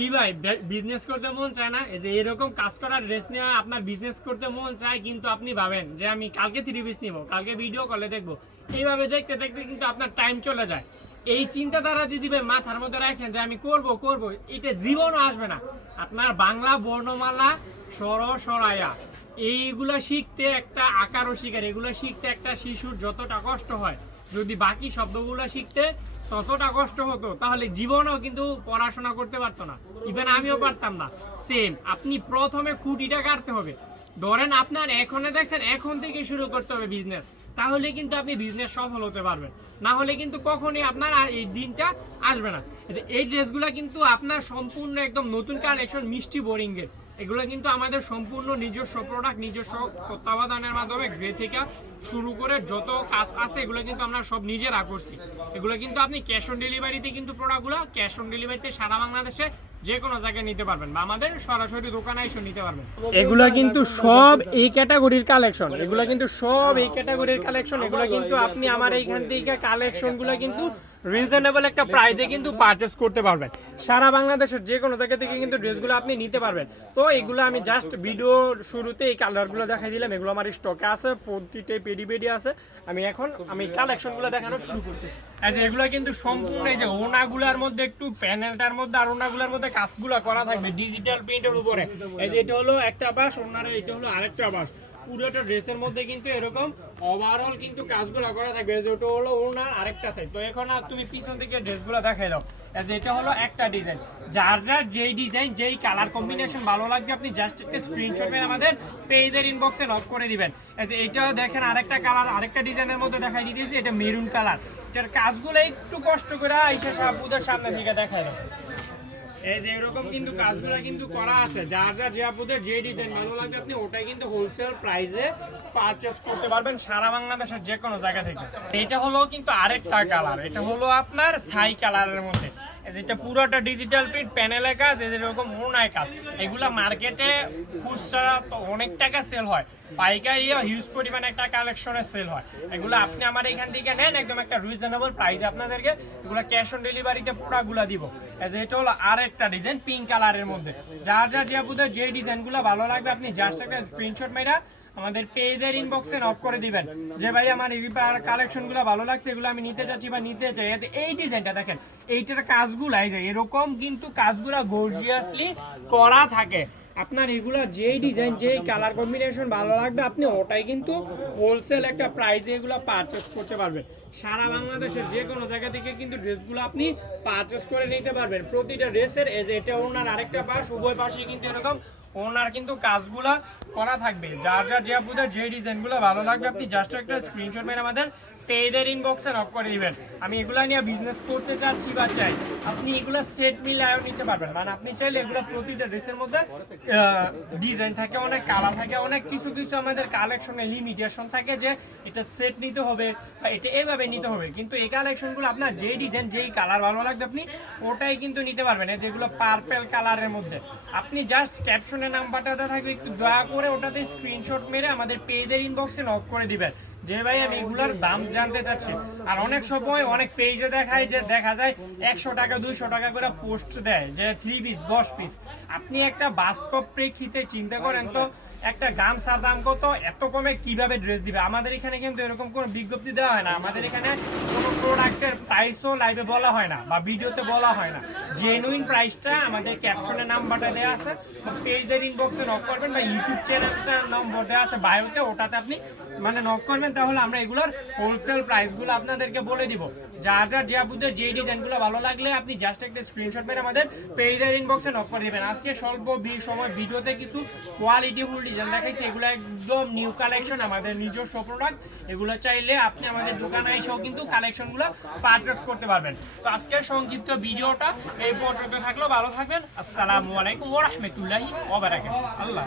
কি ভাই বিজনেস করতে মন চায় না? এই যে এরকম কাজ করার ড্রেস নিয়ে আপনার বিজনেস করতে মন চায়, কিন্তু আপনি ভাবেন যে আমি কালকে 3 পিস নিব, কালকে ভিডিও কলে দেখবো, এইভাবে দেখতে দেখতে কিন্তু আপনার টাইম চলে যায়। এই চিন্তাধারা যদি মাথার মধ্যে রাখেন যে আমি করব করব, এটা জীবনও আসবে না। আপনার বাংলা বর্ণমালা স্বর সরায়া এইগুলা শিখতে একটা আকার ও শিকার, এগুলো শিখতে একটা শিশুর যতটা কষ্ট হয়, যদি বাকি শব্দগুলো শিখতে ততটা কষ্ট হতো, তাহলে জীবনেও কিন্তু পড়াশোনা করতে পারতো না। ইভেন আমিও পারতাম না। সেম, আপনি প্রথমে খুঁটিটা কাটতে হবে। ধরেন আপনার এখন দেখছেন, এখন থেকে শুরু করতে হবে বিজনেস, তাহলে কিন্তু আপনি বিজনেস সফল হতে পারবেন। না হলে কিন্তু কখনই আপনার এই দিনটা আসবে না। এই ড্রেসগুলো কিন্তু আপনার সম্পূর্ণ একদম নতুন কালেকশন, মিষ্টি বোরিং এর। এগুলো কিন্তু আমাদের সম্পূর্ণ নিজস্ব প্রোডাক্ট, নিজস্ব তত্ত্বাবধানের মাধ্যমে গ্রে থেকে শুরু করে যত কাজ আছে এগুলো কিন্তু আমরা সব নিজেরা করছি। এগুলো কিন্তু আপনি ক্যাশ অন ডেলিভারিতে কিন্তু প্রোডাক্টগুলো ক্যাশ অন ডেলিভারিতে সারা বাংলাদেশে যে কোনো জায়গায় নিতে পারবেন, বা আমাদের সরাসরি দোকানে এসে নিতে পারবেন। এগুলো কিন্তু সব এই ক্যাটাগরির কালেকশন, এগুলো কিন্তু সব এই ক্যাটাগরির কালেকশন। এগুলো কিন্তু আপনি আমার এইখান থেকে কালেকশনগুলো কিন্তু রিজনেবল একটা প্রাইসে কিন্তু পারচেজ করতে পারবেন। সারা বাংলাদেশের যে কোনো জায়গা থেকে কিন্তু ড্রেসগুলো আপনি নিতে পারবেন। তো এগুলো আমি জাস্ট ভিডিও শুরুতে এই কালারগুলো দেখাই দিলাম, এগুলো আমার স্টকে আছে, প্রতিটাই পেডি আছে। আমি কালেকশনগুলো দেখানো শুরু করতে, এগুলো কিন্তু সম্পূর্ণ এই যে ওনাগুলার মধ্যে একটু প্যানেলটার মধ্যে আর ওনাগুলার মধ্যে কাজগুলো করা থাকবে ডিজিটাল প্রিন্টের উপরে। এই যে এটা হলো একটা বাস, ওনার এটা হলো আরেকটা বাস। পুরোটা ড্রেসের মধ্যে কিন্তু এরকম ওভারঅল কিন্তু কাজগুলো করা থাকবে। যে ওটা হলো ওনার আরেকটা সাইড। তো এখন আর তুমি পিছন থেকে ড্রেসগুলো দেখাই দাও। এটা হলো একটা ডিজাইন, যার যার যেই ডিজাইন যেই কালার কম্বিনেশন ভালো লাগবে আপনি জাস্ট একটা স্ক্রিনশট নিয়ে আমাদের পেজের ইনবক্সে নক করে দিবেন। এটাও দেখেন আরেকটা কালার, আরেকটা ডিজাইনের মধ্যে দেখাই দিতেছি, এটা মেরুন কালার। এটার কাজগুলো একটু কষ্ট করে আইসা সাপুদের সামনের দিকে দেখাই দাও। এই যে এরকম কিন্তু কাজগুলো কিন্তু করা আছে, যার যার যে আপুদের যে ডিজাইন ভালো লাগবে আপনি ওটাই কিন্তু হোলসেল প্রাইসে পারচেজ করতে পারবেন সারা বাংলাদেশের যে কোনো জায়গা থেকে। এটা হলো কিন্তু আরেকটা কালার, এটা হলো আপনার ছাই কালারের মধ্যে। যেটা পুরোটা ডিজিটাল প্রিন্ট, প্যানেলের কাজ, এরকম মোনায় কাজ। এগুলা মার্কেটে খুচরা তো অনেক টাকা সেল হয়, পাইকারিও হিউজ পরিমাণে একটা কালেকশনে সেল হয়। এগুলো আপনি আমার এখান থেকে নেন একদম একটা রিজনেবল প্রাইসে আপনাদেরকে এগুলো ক্যাশ অন ডেলিভারিতে প্রোডাক্টগুলো দিব। এটা হলো আরেকটা ডিজাইন পিঙ্ক কালারের মধ্যে। যার যার যে আপনাদের যে ডিজাইনগুলো ভালো লাগবে আপনি জাস্ট একটা স্ক্রিনশট মেরা আমাদের পেজের ইনবক্সে নক করে দিবেন যে ভাই আমার এই কালেকশনগুলো ভালো লাগছে, এগুলো আমি নিতে চাচ্ছি বা নিতে চাই। এই ডিজাইনটা দেখেন, এইটার কাজগুলো এই যে এরকম কিন্তু কাজগুলো গর্জিয়াসলি করা থাকে। আপনার এগুলা যেই ডিজাইন যেই কালার কম্বিনেশন ভালো লাগবে আপনি ওটাই কিন্তু হোলসেল একটা প্রাইসে এগুলো পারচেজ করতে পারবেন। সারা বাংলাদেশের যে কোনো জায়গা থেকে কিন্তু ড্রেসগুলো আপনি পারচেজ করে নিতে পারবেন। প্রতিটা ড্রেসের এটা ওনার আরেকটা পাশ, উভয় পাশে কিন্তু এরকম ওনার কিন্তু কাজগুলা করা থাকবে। যার যার যে আপনাদের যে ডিজাইনগুলো ভালো লাগবে আপনি জাস্ট একটা স্ক্রিনশট মেরে আমাদের পেজের ইনবক্সে নক করে দিবেন। আমি এগুলা নিয়ে বিজনেস করতে চাচ্ছি বা চাই, আপনি এগুলা সেট মিলায়ও নিতে পারবেন। মানে আপনি চাইলে এগুলো প্রতিটা ড্রেসের মধ্যে ডিজাইন থাকে, অনেক কালার থাকে, অনেক কিছু কিছু আমাদের কালেকশনে লিমিটেশন থাকে যে এটা সেট নিতে হবে বা এটা এভাবে নিতে হবে। কিন্তু এই কালেকশনগুলো আপনার যেই ডিজাইন যেই কালার ভালো লাগবে আপনি ওটাই কিন্তু নিতে পারবেন। এই যেগুলো পার্পেল কালারের মধ্যে আপনি জাস্ট ক্যাপশনে নাম্বারটা থাকবে, একটু দয়া করে ওটাতে স্ক্রিনশট মেরে আমাদের পেজের ইনবক্সে নক করে দিবেন যে ভাই আমি এগুলার দাম জানতে চাচ্ছি। আর অনেক সময় অনেক পেজে দেখায় যে দেখা যায় 100 টাকা 200 টাকা করে পোস্ট দেয় যে 3 পিস 10 পিস। আপনি একটা বাস্তব প্রেক্ষিতে চিন্তা করেন তো, একটা গামছার দাম কত, এত কমে কিভাবে ড্রেস দিবে? আমাদের এখানে কিন্তু এরকম কোনো বিজ্ঞপ্তি দেওয়া হয় না, আমাদের এখানে কোনো প্রোডাক্টের প্রাইসও লাইভে বলা হয় না বা ভিডিওতে বলা হয় না। জেনুইন প্রাইসটা আমাদের ক্যাপশনের নাম্বারটা দেওয়া আছে, পেজের ইনবক্সে নক করবেন বা ইউটিউব চ্যানেলটার নম্বর দেওয়া আছে বায়োতে, ওটাতে আপনি মানে নক করবেন, তাহলে আমরা এগুলোর হোলসেল প্রাইসগুলো আপনাদেরকে বলে দিব। যার যার যে আপনাদের যে ডিজাইনগুলো ভালো লাগলে আপনি জাস্ট একটা স্ক্রিনশট মেরে আমাদের পেজের ইনবক্সে নক করে দিবেন। আজকে স্বল্প সময় ভিডিওতে কিছু কোয়ালিটিফুল ডিজাইন দেখাইছি, এগুলো একদম নিউ কালেকশন, আমাদের নিজস্ব প্রোডাক্ট। এগুলো চাইলে আপনি আমাদের দোকানে এসেও কিন্তু কালেকশনগুলো পারচেজ করতে পারবেন। তো আজকের সংক্ষিপ্ত ভিডিওটা এই পর্যন্ত থাকলো, ভালো থাকবেন। আসসালামু আলাইকুম ওয়া রাহমাতুল্লাহি ওয়া বারাকাতুহু। আল্লাহ।